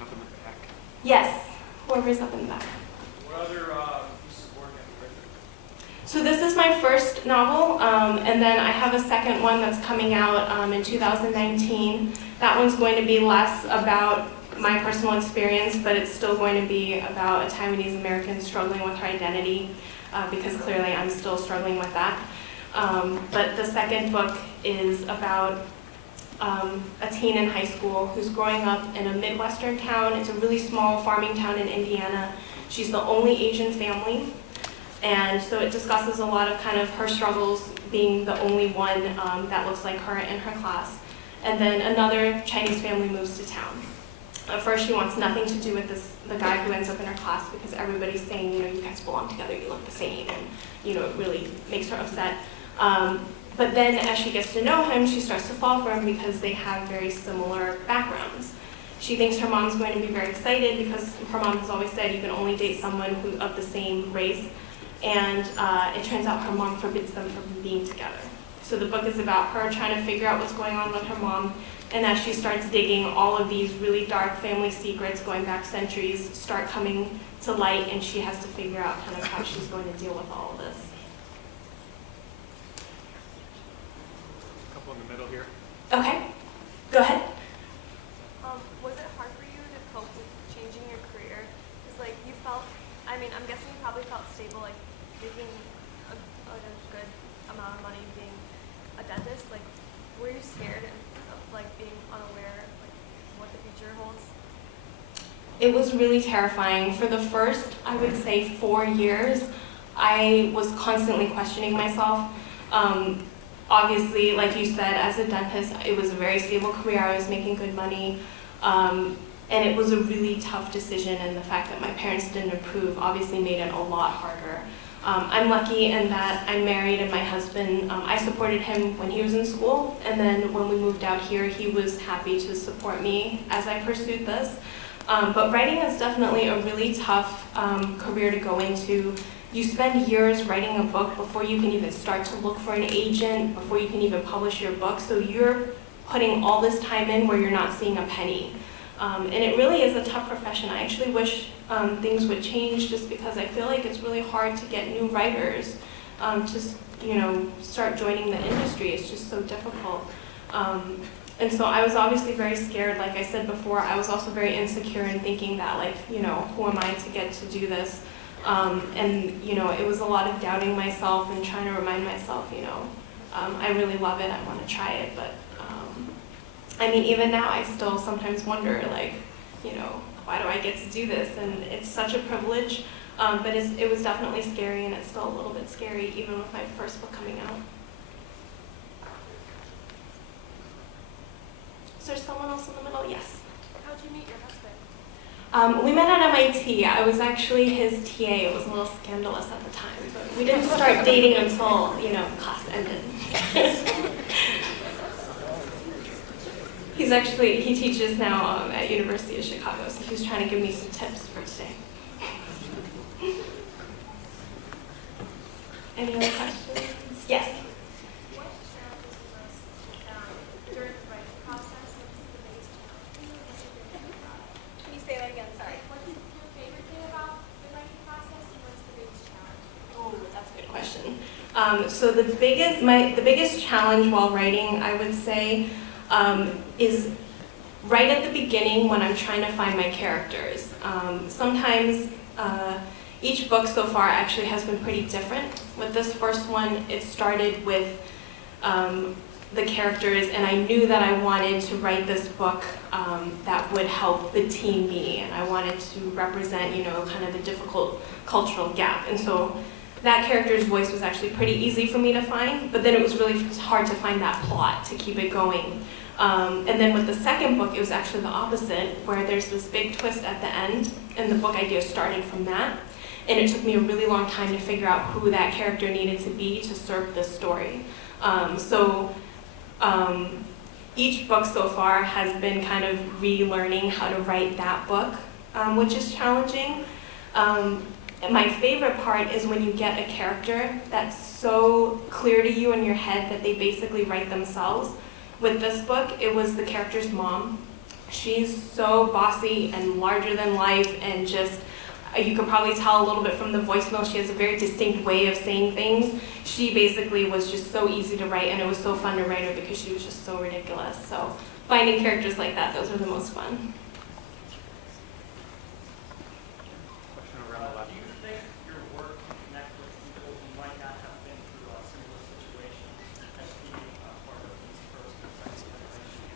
up in the back. Yes, whoever's up in the back. What other pieces of work have you written? So this is my first novel, and then I have a second one that's coming out in 2019. That one's going to be less about my personal experience, but it's still going to be about a Taiwanese American struggling with her identity, because clearly I'm still struggling with that. But the second book is about a teen in high school who's growing up in a Midwestern town. It's a really small farming town in Indiana. She's the only Asian family. And so it discusses a lot of kind of her struggles being the only one that looks like her in her class. And then another Chinese family moves to town. At first she wants nothing to do with the guy who ends up in her class because everybody's saying, you guys belong together, you look the same, and it really makes her upset. But then as she gets to know him, she starts to fall for him because they have very similar backgrounds. She thinks her mom's going to be very excited because her mom has always said you can only date someone of the same race. And it turns out her mom forbids them from being together. So the book is about her trying to figure out what's going on with her mom, and as she starts digging, all of these really dark family secrets going back centuries start coming to light, and she has to figure out kind of how she's going to deal with all of this. A couple in the middle here. Okay, go ahead. Was it hard for you to cope with changing your career? Because you felt, I'm guessing you probably felt stable, making a good amount of money being a dentist. Were you scared of being unaware of what the future holds? It was really terrifying. For the first, I would say 4 years, I was constantly questioning myself. Obviously, like you said, as a dentist, it was a very stable career. I was making good money. And it was a really tough decision, and the fact that my parents didn't approve obviously made it a lot harder. I'm lucky in that I'm married, and my husband, I supported him when he was in school, and then when we moved out here, he was happy to support me as I pursued this. But writing is definitely a really tough career to go into. You spend years writing a book before you can even start to look for an agent, before you can even publish your book, so you're putting all this time in where you're not seeing a penny. And it really is a tough profession. I actually wish things would change, just because I feel like it's really hard to get new writers to start joining the industry. It's just so difficult. And so I was obviously very scared. Like I said before, I was also very insecure in thinking that who am I to get to do this? And it was a lot of doubting myself and trying to remind myself, I really love it, I want to try it, but even now I still sometimes wonder, why do I get to do this? And it's such a privilege, but it was definitely scary, and it's still a little bit scary, even with my first book coming out. Is there someone else in the middle? Yes. How'd you meet your husband? We met at MIT. I was actually his TA. It was a little scandalous at the time, but we didn't start dating until, class ended. He teaches now at University of Chicago, so he was trying to give me some tips for today. Any other questions? Yes? What challenges you most during the writing process? What's the biggest challenge? Can you say that again? Sorry. What's your favorite thing about the writing process, and what's the biggest challenge? Oh, that's a good question. So the biggest challenge while writing, I would say, is right at the beginning when I'm trying to find my characters. Sometimes each book so far actually has been pretty different. With this first one, it started with the characters, and I knew that I wanted to write this book that would help the teen me, and I wanted to represent, kind of the difficult cultural gap. And so that character's voice was actually pretty easy for me to find, but then it was really hard to find that plot to keep it going. And then with the second book, it was actually the opposite, where there's this big twist at the end, and the book idea started from that. And it took me a really long time to figure out who that character needed to be to serve this story. Each book so far has been kind of relearning how to write that book, which is challenging. My favorite part is when you get a character that's so clear to you in your head that they basically write themselves. With this book, it was the character's mom, She's so bossy and larger than life, and just, you could probably tell a little bit from the voicemail, she has a very distinct way of saying things. She basically was just so easy to write, and it was so fun to write her because she was just so ridiculous. So finding characters like that, those are the most fun. Question around the left. Do you think your work can connect with people who might not have been through a similar situation as being a part of these first and second generation?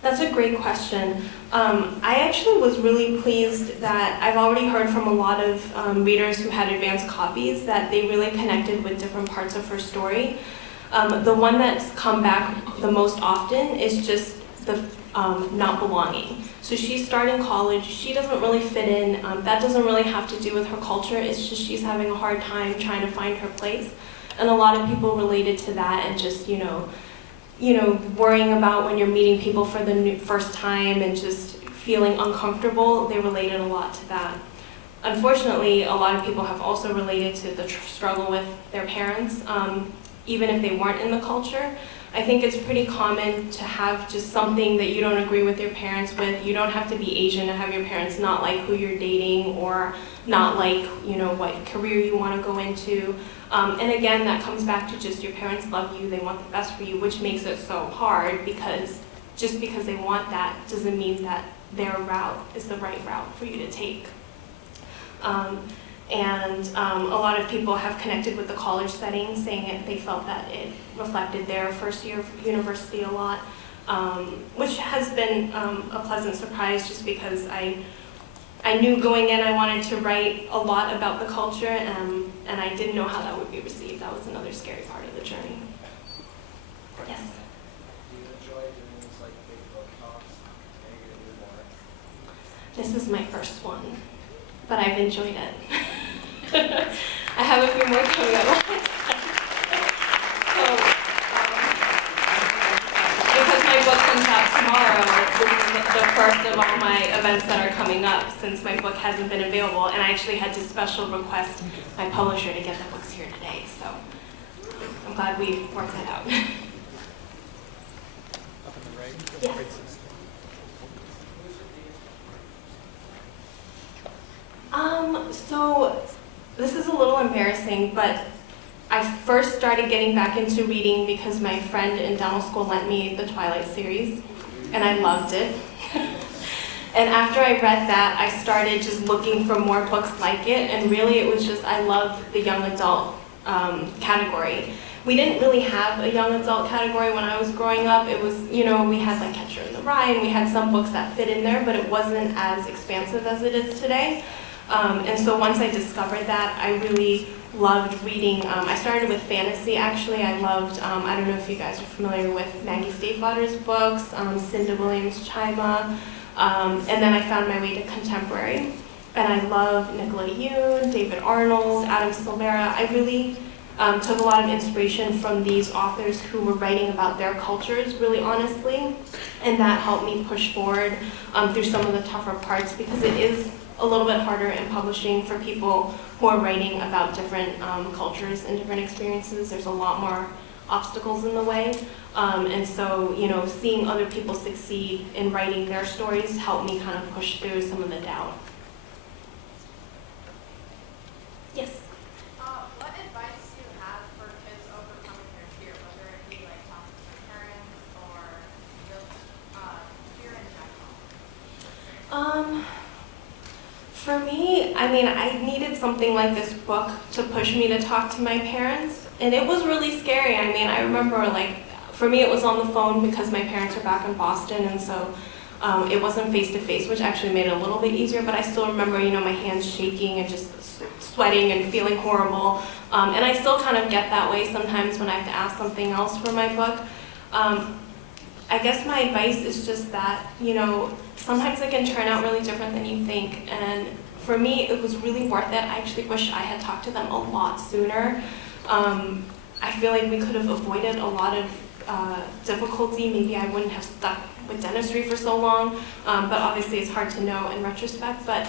That's a great question. I actually was really pleased that I've already heard from a lot of readers who had advanced copies that they really connected with different parts of her story. The one that's come back the most often is just the not belonging. So she's starting college, she doesn't really fit in. That doesn't really have to do with her culture, it's just she's having a hard time trying to find her place. And a lot of people related to that, and just, worrying about when you're meeting people for the first time and just feeling uncomfortable, they related a lot to that. Unfortunately, a lot of people have also related to the struggle with their parents, even if they weren't in the culture. I think it's pretty common to have just something that you don't agree with your parents with. You don't have to be Asian to have your parents not like who you're dating, or not like, what career you want to go into. And again, that comes back to just your parents love you, they want the best for you, which makes it so hard, because just because they want that doesn't mean that their route is the right route for you to take. A lot of people have connected with the college setting, saying that they felt that it reflected their first year of university a lot, which has been a pleasant surprise, just because I knew going in I wanted to write a lot about the culture, and I didn't know how that would be received. That was another scary part of the journey. Yes? Do you enjoy doing these like big book talks? Are you gonna do more? This is my first one, but I've enjoyed it. I have a few more coming up. So, because my book comes out tomorrow, this is the first of all my events that are coming up, since my book hasn't been available, and I actually had to special request my publisher to get the books here today, so I'm glad we worked that out. Up in the right. Yes. Right. So this is a little embarrassing, but I first started getting back into reading because my friend in dental school lent me the Twilight series, and I loved it. And after I read that, I started just looking for more books like it, and really it was just, I love the young adult category. We didn't really have a young adult category when I was growing up. It was, we had like Catcher in the Rye, and we had some books that fit in there, but it wasn't as expansive as it is today. And so once I discovered that, I really loved reading. I started with fantasy, actually. I loved, I don't know if you guys are familiar with Maggie Stiefvater's books, Cinda Williams-Chima, and then I found my way to contemporary. And I love Nicola Yoon, David Arnold, Adam Silvera. I really took a lot of inspiration from these authors who were writing about their cultures, really honestly, and that helped me push forward through some of the tougher parts, because it is a little bit harder in publishing for people who are writing about different cultures and different experiences. There's a lot more obstacles in the way. And so, seeing other people succeed in writing their stories helped me kind of push through some of the doubt. Yes? What advice do you have for kids overcoming their fear, whether it be like talking to their parents or just fear in general? For me, I needed something like this book to push me to talk to my parents, and it was really scary. I remember, for me it was on the phone because my parents are back in Boston, and so it wasn't face-to-face, which actually made it a little bit easier, but I still remember, my hands shaking and just sweating and feeling horrible, and I still kind of get that way sometimes when I have to ask something else for my book. I guess my advice is just that, sometimes it can turn out really different than you think, and for me, it was really worth it. I actually wish I had talked to them a lot sooner. I feel like we could have avoided a lot of difficulty. Maybe I wouldn't have stuck with dentistry for so long, but obviously it's hard to know in retrospect, but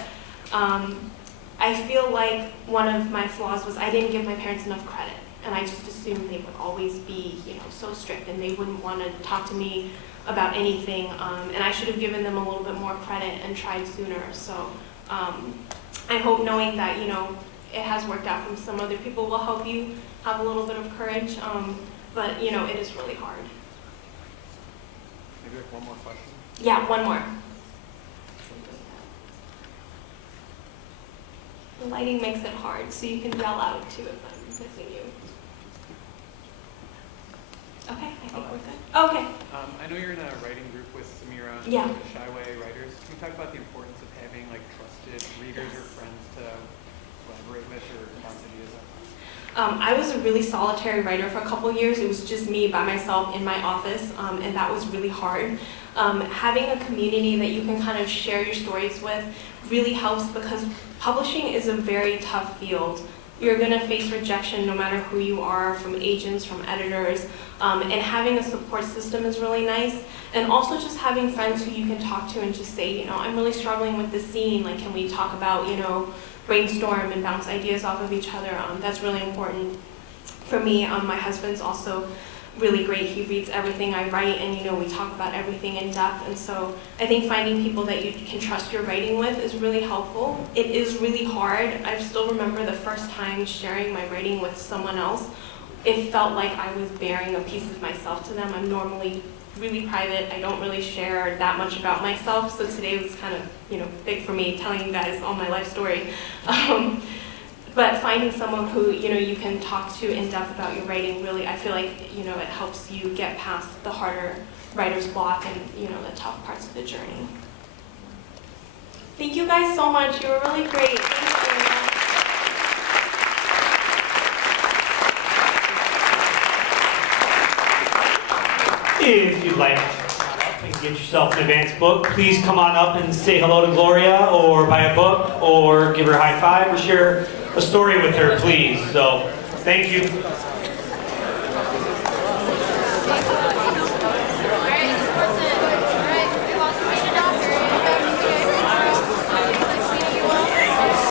I feel like one of my flaws was I didn't give my parents enough credit. and I just assumed they would always be, you know, so strict and they wouldn't want to talk to me about anything, and I should have given them a little bit more credit and tried sooner. So I hope knowing that, you know, it has worked out from some other people will help you have a little bit of courage, but you know, it is really hard. Maybe like one more question. Yeah, one more. The lighting makes it hard, so you can yell out too if I'm missing you. Okay, I think we're good. Okay. I know you're in a writing group with Samira, Yeah. the Shyway writers. Can you talk about the importance of having like trusted readers or friends to collaborate with or bounce ideas off? I was a really solitary writer for a couple of years. It was just me by myself in my office, and that was really hard. Having a community that you can kind of share your stories with really helps, because publishing is a very tough field. You're going to face rejection no matter who you are, from agents, from editors, and having a support system is really nice. And also just having friends who you can talk to and just say, you know, I'm really struggling with this scene, like can we talk about, you know, brainstorm and bounce ideas off of each other. That's really important for me. My husband's also really great. He reads everything I write, and you know, we talk about everything in depth. And so I think finding people that you can trust your writing with is really helpful. It is really hard. I still remember the first time sharing my writing with someone else. It felt like I was bearing a piece of myself to them. I'm normally really private. I don't really share that much about myself. So today was kind of, you know, big for me, telling you guys all my life story. But finding someone who, you know, you can talk to in depth about your writing, really, I feel like, you know, it helps you get past the harder writer's block and, you know, the tough parts of the journey. Thank you guys so much. You were really great. Thank you. If you'd like to get yourself an advanced book, please come on up and say hello to Gloria, or buy a book, or give her a high five, or share a story with her, please. So, thank you.